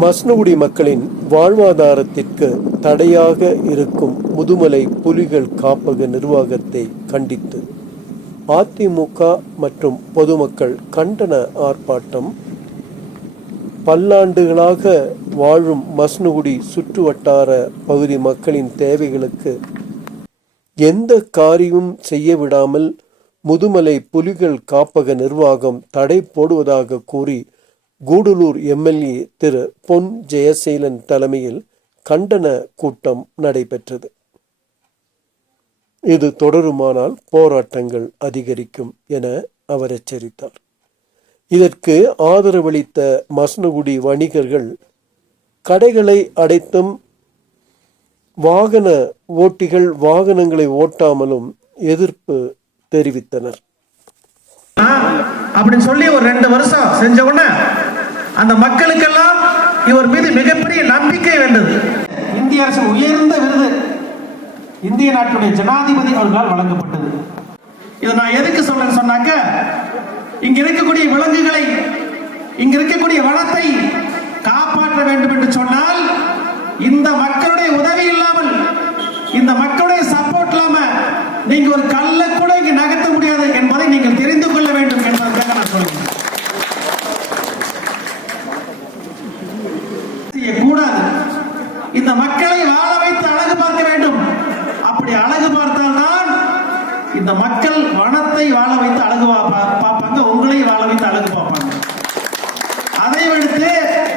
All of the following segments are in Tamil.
மஸ்னகுடி மக்களின் வாழ்வாதாரத்திற்கு தடையாக இருக்கும் முதுமலை புலிகள் காப்பக நிர்வாகத்தை கண்டித்து அதிமுக மற்றும் பொதுமக்கள் கண்டன ஆர்ப்பாட்டம். பல்லாண்டுகளாக வாழும் மஸ்னுகுடி சுற்றுவட்டார பகுதி மக்களின் தேவைகளுக்கு எந்த காரியமும் செய்ய விடாமல் முதுமலை புலிகள் காப்பக நிர்வாகம் தடை போடுவதாக கூறி கூடலூர் எம்எல்ஏ திரு பொன் ஜெயசீலன் தலைமையில் கண்டன கூட்டம் நடைபெற்றது. இது தொடருமானால் போராட்டங்கள் அதிகரிக்கும் என அவர் எச்சரித்தார். இதற்கு ஆதரவளித்த மசனகுடி வணிகர்கள் கடைகளை அடைத்தும் வாகன ஓட்டிகள் வாகனங்களை ஓட்டாமலும் எதிர்ப்பு தெரிவித்தனர். அப்படின்னு சொல்லி ஒரு ரெண்டு வருஷம் செஞ்ச உடனே அந்த மக்களுக்கெல்லாம் இவர் மீது மிகப்பெரிய நம்பிக்கை வந்தது இந்திய அரசு உயர்ந்த விருது இந்திய நாட்டுடைய ஜனாதிபதி அவர்களால் வழங்கப்பட்டது. இதை நான் எதுக்கு சொல்றேன்னு சொன்னாக்க இங்க இருக்கக்கூடிய விலங்குகளை இங்க இருக்கக்கூடிய வளத்தை காப்பாற்ற வேண்டும் என்று சொன்னால் இந்த மக்களுடைய உதவி இல்லாமல் இந்த மக்களுடைய சப்போர்ட் இல்லாம நீங்க ஒரு கல்ல கூட இங்க நகர்த்த முடியாது என்பதை நீங்கள் தெரிந்து கொள்ள வேண்டும் என்பதற்காக நான் சொல்றேன் செய்யக்கூடாது இந்த மக்களை வாழ வைத்து அழகு பார்க்க வேண்டும் அப்படி அழகு பார்த்தால்தான் இந்த மக்கள் வனத்தை வாழ வைத்து அழகு பார்ப்பாங்க உங்களையும் வாழ வைத்து அழகு பார்ப்பாங்க. அதை விடுத்து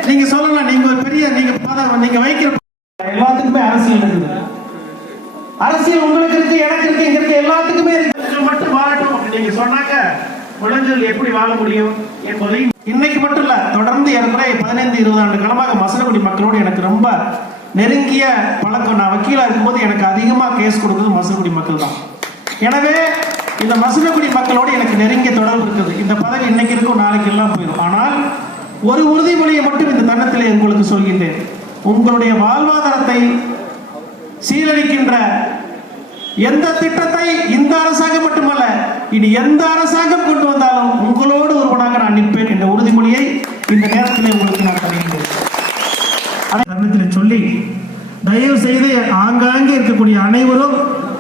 நீங்க சொல்லலாம் நீங்க ஒரு பெரிய நீங்க நீங்க வைக்கிற எல்லாத்துக்குமே அரசியல் இருக்குது. அரசியல் உங்களுக்கு இருக்கு எனக்கு இருக்கு இங்க இருக்கு எல்லாத்துக்குமே இருக்கு. மட்டும் வாழட்டும் நீங்க சொன்னாங்க விலங்குகள் எப்படி வாழ முடியும் என்பதை இன்னைக்கு மட்டும் இல்ல தொடர்ந்து ஏறக்குறைய பதினைந்து இருபது ஆண்டு காலமாக மசனகுடி மக்களோடு எனக்கு ரொம்ப நெருங்கிய பழக்கம். நான் வக்கீலா இருக்கும்போது எனக்கு அதிகமா கேஸ் கொடுத்தது மசனகுடி மக்கள் தான் எனவே இந்த மசனகுடி மக்களோடு எனக்கு நெருங்கிய தொடர்பு இருக்குது. இந்த பதவி இன்னைக்கு இருக்கும் நாளைக்கு எல்லாம் போயிடும் ஆனால் ஒரு உறுதிமொழியை மட்டும் இந்த தருணத்திலே உங்களுக்கு சொல்கின்றேன். உங்களுடைய வாழ்வாதாரத்தை சீரழிக்கின்ற எந்த திட்டத்தை இந்த அரசாங்கம் மட்டுமல்ல இனி எந்த அரசாங்கம் கொண்டு வந்தாலும் உங்களோடு ஒருவனாக நான் நிற்பேன் என்ற உறுதிமொழியை இந்த நேரத்தில் உங்களுக்கு நான் தருகின்றேன். தருணத்தில் சொல்லி தயவு செய்து ஆங்காங்கே இருக்கக்கூடிய அனைவரும்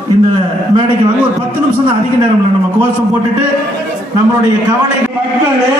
இந்த மேடைக்கு வாங்க. ஒரு பத்து நிமிஷம் தான் அதிக நேரம் நம்ம கோஷம் போட்டுட்டு நம்மளுடைய கவலை மக்களே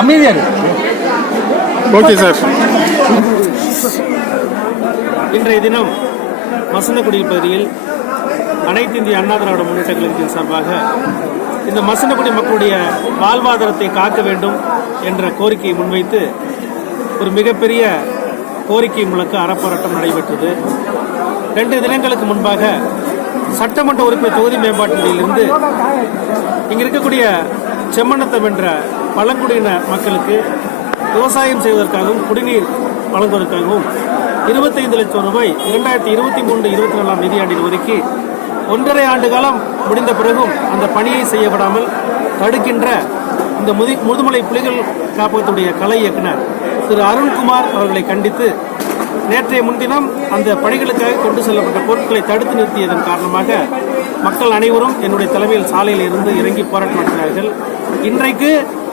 அமைதியாரு ஓகே சார். இன்றைய தினம் மசனக்குடி பகுதியில் அனைத்து இந்திய அண்ணா திராவிட முன்னேற்ற கழகத்தின் சார்பாக இந்த மசனக்குடி மக்களுடைய வாழ்வாதாரத்தை காக்க வேண்டும் என்ற கோரிக்கையை முன்வைத்து ஒரு மிகப்பெரிய கோரிக்கை முழக்க அறப்போராட்டம் நடைபெற்றது. ரெண்டு தினங்களுக்கு முன்பாக சட்டமன்ற உறுப்பினர் தொகுதி மேம்பாட்டு நிலையிலிருந்து இங்க இருக்கக்கூடிய செம்மண்ணத்தம் என்ற பழங்குடியின மக்களுக்கு விவசாயம் செய்வதற்காகவும் குடிநீர் வழங்குவதற்காகவும் இருபத்தைந்து லட்சம் ரூபாய் இரண்டாயிரத்தி இருபத்தி மூன்று இருபத்தி நாலாம் நிதியாண்டில் ஒதுக்கி ஒன்றரை ஆண்டு காலம் முடிந்த பிறகும் அந்த பணியை செய்யப்படாமல் தடுக்கின்ற இந்த முதி முதுமலை புலிகள் காப்பகத்துடைய கலை இயக்குனர் திரு அருண்குமார் அவர்களை கண்டித்து நேற்றைய முன்தினம் அந்த பணிகளுக்காக கொண்டு செல்லப்பட்ட பொருட்களை தடுத்து நிறுத்தியதன் காரணமாக மக்கள் அனைவரும் என்னுடைய தலைமையில் சாலையில் இருந்து இறங்கி போராட்டம் நடத்தினார்கள். இன்றைக்கு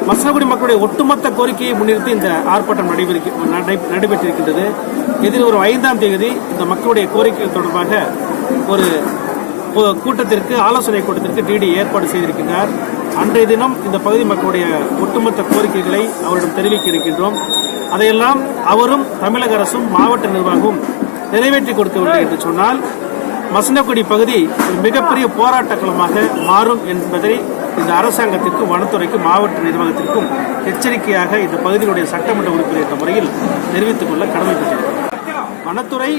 மசனகுடி மக்களுடைய ஒட்டுமொத்த கோரிக்கையை முன்னிறுத்தி இந்த ஆர்ப்பாட்டம் நடைபெறுகி- நடை- நடைபெற்றிருக்கின்றது. இதில் ஒரு ஐந்தாம் தேதி இந்த மக்களுடைய கோரிக்கை தொடர்பாக ஒரு கூட்டத்திற்கு ஆலோசனை கூட்டத்திற்கு டிடி ஏற்பாடு செய்திருக்கிறார் அன்றைய தினம் இந்த பகுதி மக்களுடைய ஒட்டுமொத்த கோரிக்கைகளை அவரிடம் தெரிவிக்க இருக்கின்றோம். அதையெல்லாம் அவரும் தமிழக அரசும் மாவட்ட நிர்வாகமும் நிறைவேற்றி கொடுக்கவில்லை என்று சொன்னால் மசனக்குடி பகுதி ஒரு மிகப்பெரிய போராட்ட களமாக மாறும் என்பதை இந்த அரசாங்கத்திற்கும் வனத்துறைக்கும் மாவட்ட நிர்வாகத்திற்கும் எச்சரிக்கையாக இந்த பகுதியினுடைய சட்டமன்ற உறுப்பினர் என்ற முறையில் தெரிவித்துக் கொள்ள கடமைப்பட்டிருக்கிறோம். வனத்துறை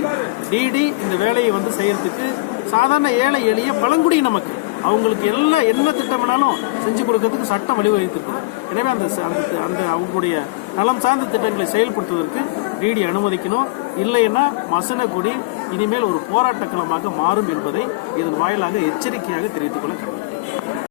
டிடி இந்த வேலையை வந்து செய்யறதுக்கு சாதாரண ஏழை எளிய பழங்குடி நமக்கு அவங்களுக்கு எல்லாம் என்ன திட்டம் வேணாலும் செஞ்சு கொடுக்கறதுக்கு சட்டம் வழிவகுத்திருக்கும் எனவே அந்த அந்த அந்த அவங்களுடைய நலம் சார்ந்த திட்டங்களை செயல்படுத்துவதற்கு டிடி அனுமதிக்கணும். இல்லைன்னா மசனக்குடி இனிமேல் ஒரு போராட்ட களமாக மாறும் என்பதை இதன் வாயிலாக எச்சரிக்கையாக தெரிவித்துக் கொள்ள